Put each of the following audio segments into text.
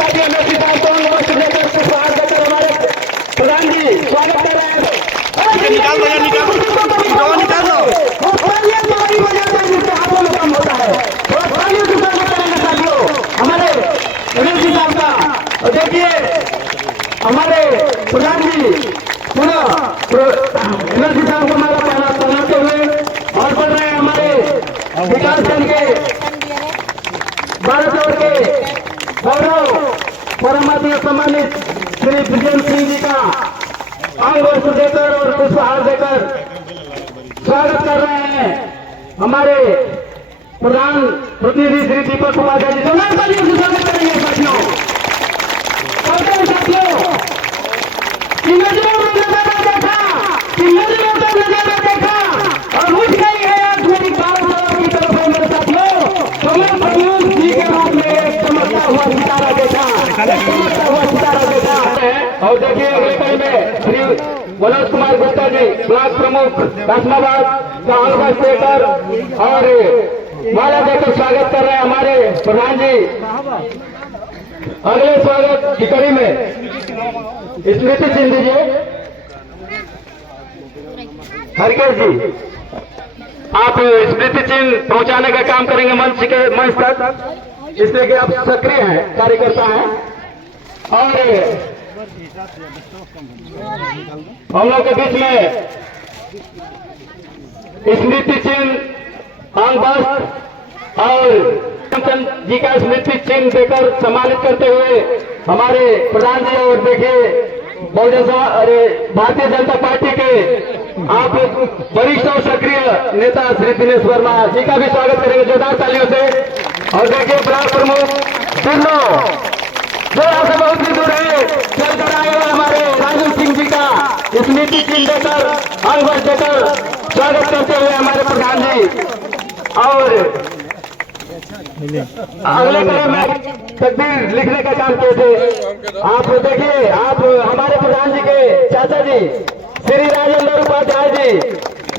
साथियों एमएलसी साहब को अंगवस्त्र देकर उपहार देकर हमारे प्रधान जी स्वागत कर रहे हैं। निकाल दो यार, निकाल दो निकाल दो। वो तालियां हमारी वजह से जिसके हाथों में काम होता है, थोड़ा तालियों से स्वागत करेंगे साथियों हमारे एमएलसी साहब का। और देखिए हमारे प्रधान जी पूरा एमएलसी साहब को हमारा पहनाते हुए और बढ़ रहे हैं हमारे विकास दल के भारत और के गौरव परमात्मा सम्मानित श्री विजेंद्र सिंह जी का अंगवस्त्र देकर और पुष्पहार देकर स्वागत कर रहे हैं हमारे प्रधान प्रतिनिधि श्री दीपक कुमार जी। जोरदार तालियों से स्वागत करेंगे साथियों। साथियों कि नजरों में नजारा देखा, कि नजरों में नजारा देखा और उठ गई है आज मेरी कार की तरफ है मेरे साथियों। तो मैं प्रभु जी के रूप में एक चमकता हुआ सितारा देखा, एक चमकता हुआ सितारा देखा है। और देखिए अगले कड़ी में श्री मनोज कुमार गुप्ता जी ब्लॉक प्रमुख कासमाबाद का अंगवस्त्र देकर और माला देकर स्वागत कर रहे हैं हमारे प्रधान जी। अगले स्वागत की कड़ी में स्मृति चिन्ह दीजिए हरकेश जी, आप स्मृति चिन्ह पहुंचाने का काम करेंगे मंच तक, इसलिए कि आप सक्रिय हैं, कार्यकर्ता हैं। और हम लोग के बीच में स्मृति चिन्ह अंगवस्त्र और चंद जी का स्मृति चिन्ह देकर सम्मानित करते हुए हमारे प्रधान जी और देखिए बहुजन भारतीय जनता पार्टी के आप वरिष्ठ और सक्रिय नेता श्री दिनेश वर्मा जी का भी स्वागत करेंगे जोरदार तालियों से। और देखिए ब्लॉक प्रमुख तीनों जो यहाँ से बहुत ही दूर है चलकर आए हुए हमारे राजू सिंह जी का स्मृति चिन्ह देकर अंगवस्त्र देकर स्वागत करते हुए हमारे प्रधान जी। और अगले कड़ी में तकदीर लिखने का काम किए थे। आप देखिए आप हमारे प्रधान जी के चाचा जी श्री राजेंद्र उपाध्याय जी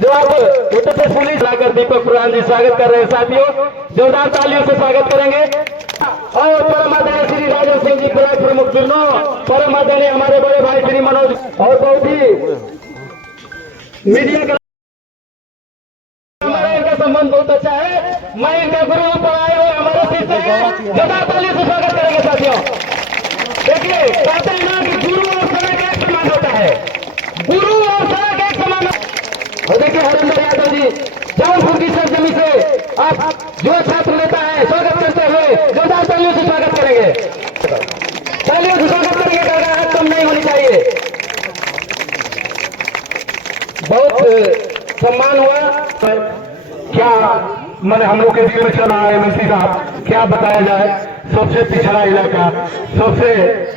जो आप उत्तर प्रदेश पुलिस लाकर दीपक प्रधान जी स्वागत कर रहे हैं साथियों। जोरदार तालियों से स्वागत करेंगे। और परम आदरणीय श्री राजेंद्र सिंह जी ब्लॉक प्रमुख दिल्लो, परम आदरणीय हमारे बड़े भाई श्री मनोज और बहुत ही मीडिया का संबंध बहुत अच्छा है। मैं इनका गुरु पर आए हुए हमारे शिष्य हैं, जोरदार तालियों से स्वागत करेंगे साथियों। देखिए कहते हैं ना कि गुरु और सड़क एक समान होता है, गुरु और सड़क एक समान। और देखिए हरिंदर यादव जी जौनपुर की सरजमी से आप जो छात्र नेता है स्वागत करते हुए जोरदार तालियों से स्वागत करेंगे, तालियों से स्वागत करेंगे। हाथ कम नहीं होनी चाहिए। बहुत सम्मान हुआ। क्या मैंने हम लोग के दिल में चला है एमएलसी साहब, क्या बताया जाए। सबसे पिछड़ा इलाका, सबसे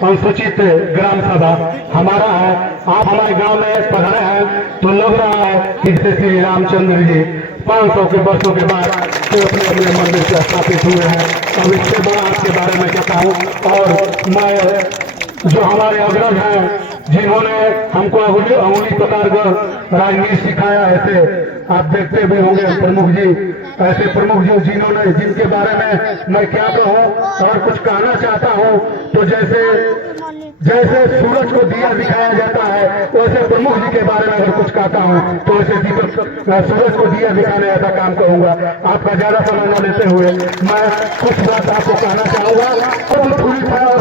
अनुसूचित ग्राम सभा हमारा है। आप हमारे गांव में पधारे हैं तो लग रहा है कि जैसे श्री रामचंद्र जी 500 के वर्षों के बाद अपने अपने मंदिर से स्थापित हुए हैं। अब इससे बड़ा आपके बारे में कहता हूँ। और मैं जो हमारे अग्रज हैं जिन्होंने हमको अंगुली पकड़कर राजनीति सिखाया, ऐसे आप देखते भी होंगे प्रमुख जी, ऐसे प्रमुख जी जिन्होंने जिनके बारे में मैं क्या कहूँ और कुछ कहना चाहता हूँ। तो जैसे सूरज को दिया दिखाया जाता है वैसे प्रमुख जी के बारे में अगर कुछ कहता हूँ तो वैसे दीपक सूरज को दिया दिखाने ऐसा काम करूंगा। आपका ज्यादा समय न लेते हुए मैं कुछ बात आपको कहना चाहूंगा।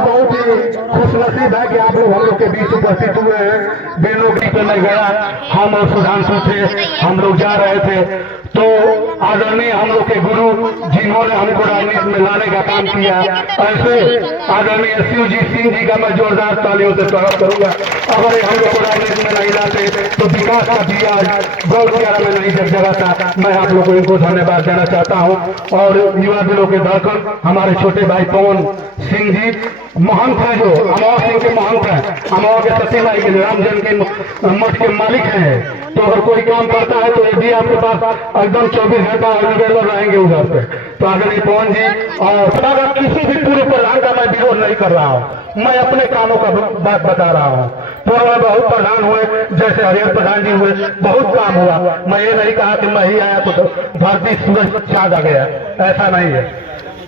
बहुत ही खुशनसीब है कि आप लोग हम लोग के बीच उपस्थित हुए हैं। बेलोगी पे मैं गया, हम और सुधांशु थे, हम लोग जा रहे थे तो आदरणीय हम लोग के गुरु जिन्होंने हमको राजनीति में लाने का काम किया, ऐसे आदरणीय शिवजीत सिंह जी का मैं जोरदार तालियों से स्वागत करूंगा। अगर हम लोग को राजनीति में नहीं लाते तो विकास का दिया गौरव में नहीं जग जगाता। मैं आप लोग को इनको धन्यवाद देना चाहता हूँ। और युवा दिलों के धड़कन हमारे छोटे भाई पवन सिंह जी महंत है, जो अमर सिंह के महंत है, अमर के सती माई के रामजन के मठ के मालिक हैं। तो अगर कोई काम करता है तो यदि आपके पास एकदम 24 घंटा अवेलेबल रहेंगे उधर पे। तो आदरणीय पवन जी और किसी भी पूर्व प्रधान का मैं विरोध नहीं कर रहा हूँ, मैं अपने कामों का बात बता रहा हूँ। पूर्व में बहुत प्रधान हुए, जैसे हरियर प्रधान जी हुए, बहुत काम हुआ। मैं ये नहीं कहा कि मैं ही आया तो भारतीय सूरज चाँद आ गया, ऐसा नहीं है।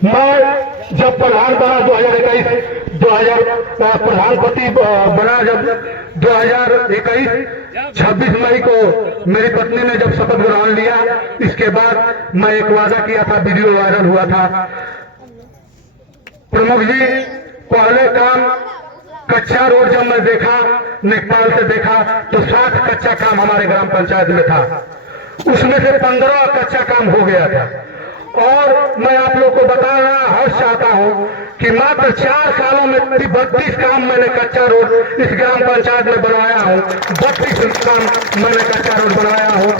मैं जब प्रधान बना 2021 प्रधानमंत्री बना जब 2021 26 मई को मेरी पत्नी ने जब शपथ ग्रहण लिया, इसके बाद मैं एक वादा किया था, वीडियो वायरल हुआ था। प्रमुख जी, पहले काम कच्चा रोड जब मैं देखा, नेपाल से देखा, तो 60 कच्चा काम हमारे ग्राम पंचायत में था, उसमें से 15 कच्चा काम हो गया था। और मैं आप लोग को बताना हर्ष चाहता हूं कि मात्र 4 सालों में 32 काम मैंने कच्चा रोड इस ग्राम पंचायत में बनवाया हूं। 32 काम मैंने कच्चा रोड बनवाया हूं।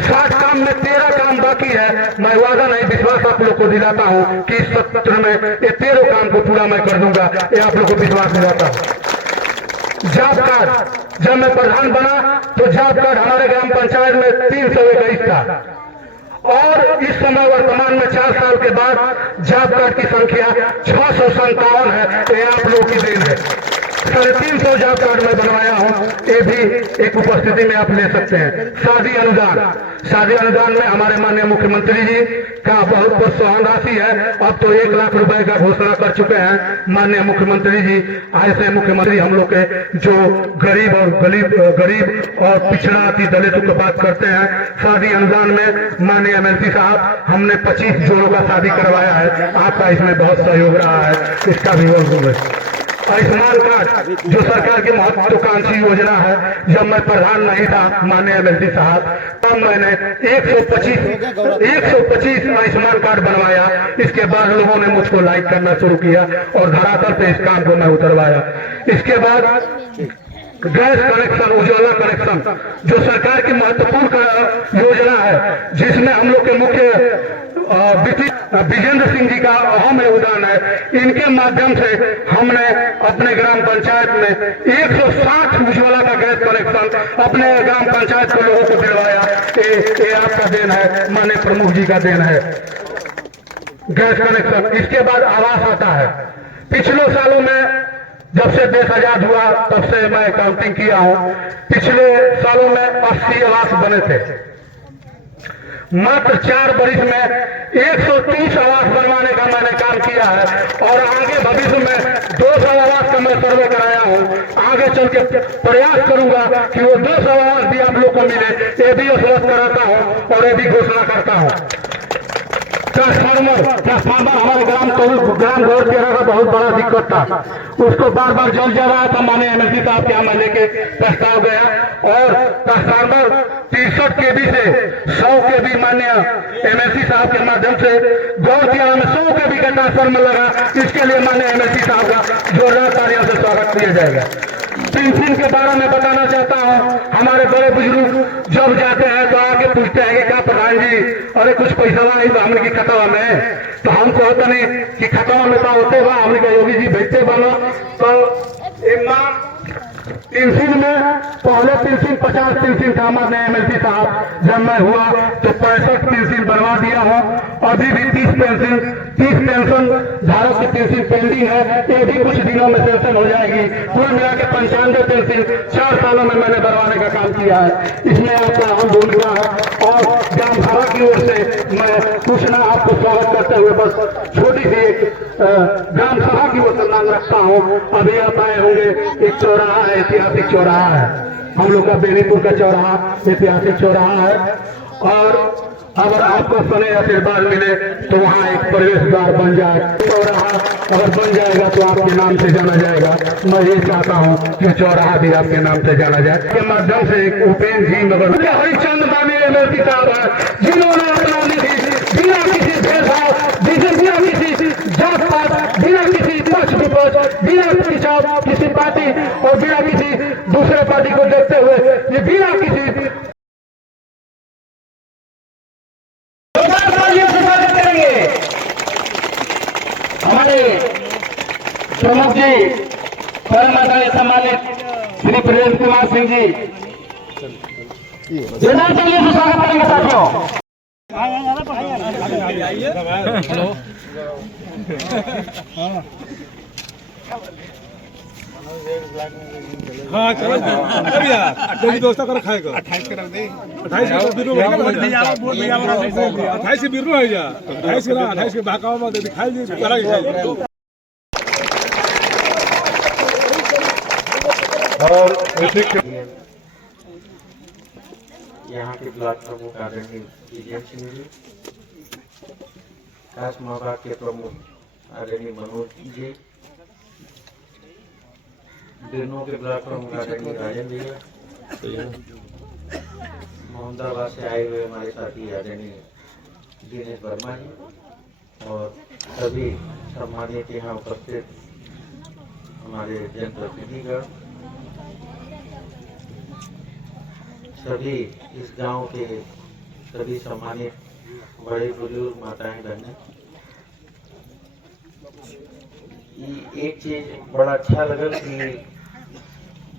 60 काम में 13 काम बाकी है। मैं वादा नहीं, विश्वास आप लोग को दिलाता हूं कि इस सत्र में ये 13 काम को पूरा मैं कर दूंगा, ये आप लोग को विश्वास दिलाता हूं। जॉब कार्ड जब मैं प्रधान बना तो जॉब कार्ड हमारे ग्राम पंचायत में 321 था, और इस समय वर्तमान में 4 साल के बाद जॉब कार्ड की संख्या 657 है। तो ये आप लोगों की देन है। 350 जॉब कार्ड मैं बनवाया हूँ, ये भी एक उपस्थिति में आप ले सकते हैं। शादी अनुदान में हमारे माननीय मुख्यमंत्री जी का बहुत प्रोत्साहन राशि है। अब तो 1 लाख रुपए का घोषणा कर चुके हैं माननीय मुख्यमंत्री जी। ऐसे मुख्यमंत्री हम लोग के जो गरीब और पिछड़ा अति दलितों की बात करते हैं। शादी अनुदान में माननीय एमएलसी साहब, हमने 25 जोड़ों का शादी करवाया है। आपका इसमें बहुत सहयोग रहा है, इसका भी बहुत। आयुष्मान कार्ड जो सरकार की महत्वाकांक्षी योजना है, जब मैं प्रधान नहीं था माननीय एमएलसी साहब, तब मैंने 125 आयुष्मान कार्ड बनवाया। इसके बाद लोगों ने मुझको लाइक करना शुरू किया और धरातल पे इस काम को मैं उतरवाया। इसके बाद गैस कनेक्शन, उज्ज्वला कनेक्शन जो सरकार की महत्वपूर्ण योजना है, जिसमें हम लोग के मुख्य विजेंद्र सिंह जी का अहम योगदान है। इनके माध्यम से हमने अपने ग्राम पंचायत में 160 उज्ज्वला का गैस कनेक्शन अपने ग्राम पंचायत के लोगों को दिलवाया। ये आपका देन है, माननीय प्रमुख जी का देन है गैस कनेक्शन। इसके बाद आवास आता है। पिछले सालों में जब से देश आजाद हुआ तब से मैं काउंटिंग किया हूं, पिछले सालों में 80 आवास बने थे। मात्र 4 वर्ष में 130 आवास बनवाने का मैंने काम किया है, और आगे भविष्य में 200 आवास का मैं सर्वे कराया हूं। आगे चल के प्रयास करूंगा कि वो 200 आवास भी आप लोग को मिले, ये भी आश्वस्त कराता हूं और ये भी घोषणा करता हूं। ट्रांसफार्मर हमारे ग्राम घोर के का बहुत बड़ा दिक्कत था, उसको बार बार जल जा रहा था। माननीय एमएलसी साहब के यहाँ मैं लेके प्रस्ताव गया, और ट्रांसफार्मर 63 केवी से 100 केवी माननीय एमएलसी साहब के माध्यम से गौर किया में 100 केवी का ट्रांसफार्मर लगा। इसके लिए माननीय एमएलसी साहब का जोरदार तालियों से स्वागत किया जाएगा। पेंशन के बारे में बताना चाहता हूँ। हमारे बड़े बुजुर्ग जब जाते हैं तो आके पूछते हैं कि क्या प्रधान जी, अरे कुछ पैसा नहीं तो हमने की खतवा में, तो हम कहते नहीं कि खतवा में तो होते हुआ हमने कहा योगी जी भेजते बनो। तो पेंशन में पहले पेंशन 50 पेंशन था हमारे एमएलसी साहब, जब मैं हुआ तो 65 पेंशन बनवा दिया हूँ। अभी भी 30 पेंशन धारक की पेंशन पेंडिंग है, ये भी कुछ दिनों में सेंशन हो जाएगी। कुल मिला के 95 पेंशन 4 सालों में मैंने बनवाने का काम किया है। इसमें आपका अहम भूमिका है। और ग्राम सभा की ओर से मैं पूछना आपको स्वागत करते हुए बस छोटी सी एक ग्राम सभा की ओर से मांग रखता हूँ। अभी आप आए होंगे, एक चौराहा है, ऐतिहासिक चौराहा है हम लोग का, बेनीपुर का चौराहा ऐतिहासिक चौराहा है। और अगर आपको स्नेह आशीर्वाद मिले तो वहाँ एक प्रवेश द्वार बन जाए। चौराहा अगर बन जाएगा तो आपके नाम से जाना जाएगा। मैं ये चाहता हूँ कि चौराहा भी आपके नाम से जाना जाए। के माध्यम से एक उपेंद्र जी मगर हरिचंद मामी एमएलसी साहब है, जिन्होंने अपना निधि बिना किसी भेदभाव, बिना किसी जात पात, बिना किसी पक्ष विपक्ष, बिना किसी पार्टी और बिना किसी दूसरे पार्टी को देखते हुए, ये बिना किसी हमारे प्रमुख जी, परम आदरणीय सम्मानित श्री प्रेम कुमार सिंह जी, जोरदार तालियों से स्वागत करेंगे साथियों। हेलो, हाँ चलो यार दोस्तों कर खाएगा 28 कर दे 28 बिरु 28 बिरु है या 28 के भाकावा में दिखाई दे करा और इसी के यहाँ के ब्लॉक प्रमुख आदरणीय विजय सिंह जी, काश महाबाग के प्रमुख आदरणीय मनोज जी, बिरनों के ब्लॉक प्रमुख आदरणीय राजन भैया, मोहम्मदाबाद से आए हुए हमारे साथी आदरणीय दिनेश वर्मा जी और सभी सम्मानित यहाँ उपस्थित हमारे जनप्रतिनिधिगण, सभी इस गांव के सभी सम्मानित बड़े बुजुर्ग माताएं बहनें, एक चीज बड़ा अच्छा लगल कि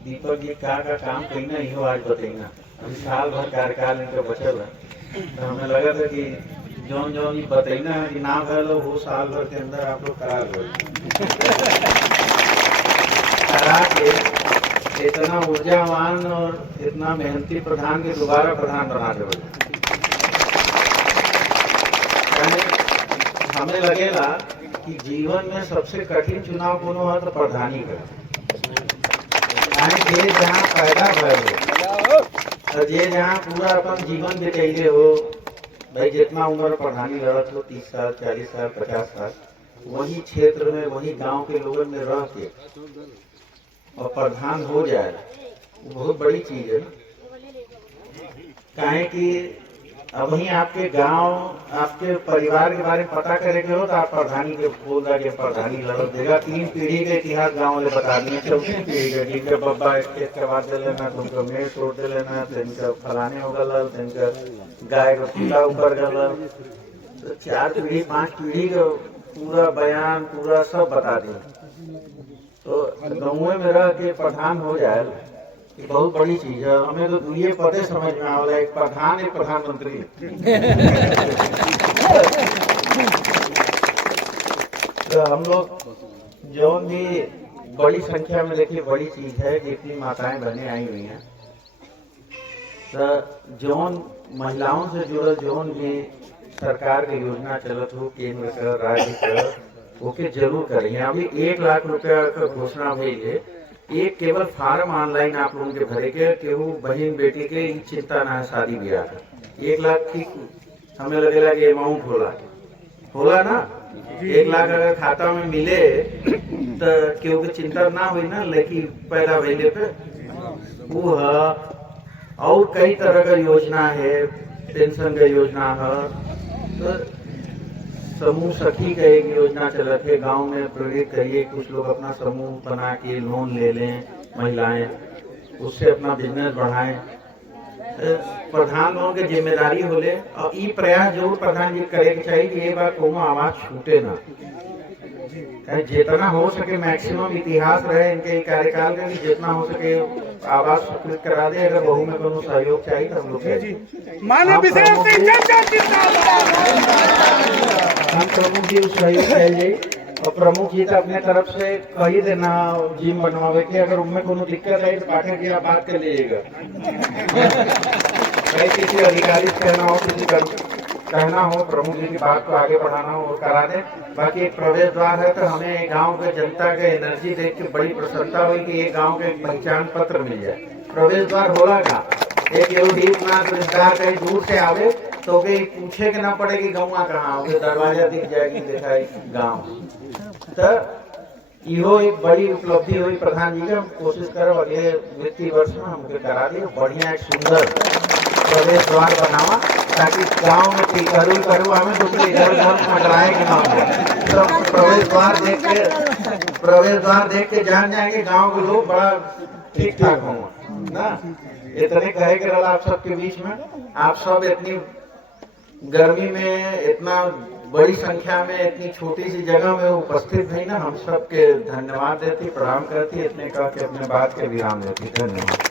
दीपक जी का काम कहीं ना इहो आज बताइना। अभी साल भर कार्यकाल इनका बचल है, तो हमें लगा था कि जौन जौन ये बताइना है कि ना भर लो वो साल भर के अंदर आप लोग करा लो, करा के इतना ऊर्जावान और इतना मेहनती प्रधान के दोबारा प्रधान बना दे। हमें लगेगा कि जीवन में सबसे कठिन चुनाव कोनो है तो प्रधानी का, जे जहाँ पैदा भय हो, जे जहाँ पूरा अपन जीवन बिताइले हो, भाई जितना उम्र प्रधानी लड़त हो 30 साल 40 साल 50 साल, वही क्षेत्र में वही गांव के लोगों में रह के और प्रधान हो जाए, वो बहुत बड़ी चीज है। काहे कि अब ही आपके गांव आपके परिवार के बारे में पता करे के हो तो आप प्रधानी के बोल रहा के प्रधानी लड़ देगा। 3 पीढ़ी के इतिहास गाँव वाले बता दिए, 4थी पीढ़ी के जिनके बब्बा एक के बाद दे लेना, तुमको मेड़ तोड़ दे लेना, तो इनका फलाने हो गल, तो इनका गाय का सूला ऊपर गल, तो 4 पीढ़ी 5 पीढ़ी का पूरा बयान पूरा सब बता दिए। तो गाँव में रह के प्रधान हो जाए ये बहुत बड़ी चीज है। हमें तो ये पते समझ में आवा, एक प्रधान एक प्रधानमंत्री तो हम लोग जौन भी बड़ी संख्या में देखिए बड़ी चीज है, जितनी माताएं बहनें आई हुई हैं, तो जौन महिलाओं से जुड़ल जौन भी सरकार की योजना चलत हो केंद्र का राज्य का, ओके जरूर करेंगे। अभी 1 लाख रुपया का घोषणा हुई है, एक केवल फार्म ऑनलाइन आप लोगों के भरे के केहू बहन बेटी के चिंता ना है शादी ब्याह का। 1 लाख ठीक हमें लगेगा कि अमाउंट होला ना। 1 लाख अगर खाता में मिले तो केहू की चिंता ना हुई ना, लेकिन पैदा भइले पे वो है। और कई तरह का योजना है, पेंशन का योजना है, तो समूह सखी का एक योजना चलत है, गांव में प्रेरित करिए कुछ लोग अपना समूह बना के लोन ले लें महिलाएं, उससे अपना बिजनेस बढ़ाएं। प्रधान लोगों की जिम्मेदारी होले और ये प्रयास जरूर प्रधान जी करे के चाहिए कि एक बार कोनो आवाज छूटे ना, जितना हो सके मैक्सिमम इतिहास रहे इनके कार्यकाल का, जितना हो सके आवाज स्वीकृत करा दे। अगर बहू में कोनो सहयोग चाहिए तो हम लोग हम प्रमुख जी सहयोग चाहिए और प्रमुख जी तो अपने तरफ से कही देना जिम बनवावे के, अगर उनमें कोनो दिक्कत है तो पाठक जी आप बात कर लीजिएगा। कहीं किसी अधिकारी से कहना हो, किसी कहना हो, प्रमुख जी की बात को आगे बढ़ाना हो और करा दे। बाकी एक प्रवेश द्वार है तो हमें गांव के जनता के एनर्जी देख के बड़ी प्रसन्नता हुई कि एक गांव के पहचान पत्र मिल जाए। प्रवेश द्वार होला का एक यहूदी ना रिश्तेदार कहीं दूर से आवे तो भी पूछे के ना पड़े कि गाँव कहाँ हो, दरवाजा दिख जाएगी दिखाई गाँव। तो इहो एक बड़ी उपलब्धि हुई प्रधान जी का। हम कोशिश करो अगले वित्तीय वर्ष में हमको करा दिए बढ़िया एक सुंदर प्रवेश द्वार बनावा, ताकि गांव में करू हमें दूसरे इधर उधर मंडराए के ना हो। तो प्रवेश द्वार देख के जान जाएंगे गांव के लोग बड़ा ठीक ठाक होंगे ना। इतने कहे के रहा आप सबके बीच में, आप सब इतनी गर्मी में इतना बड़ी संख्या में इतनी छोटी सी जगह में उपस्थित है ना, हम सबके धन्यवाद देती, प्रणाम करती, इतने कह के अपने बात के विराम देती। धन्यवाद।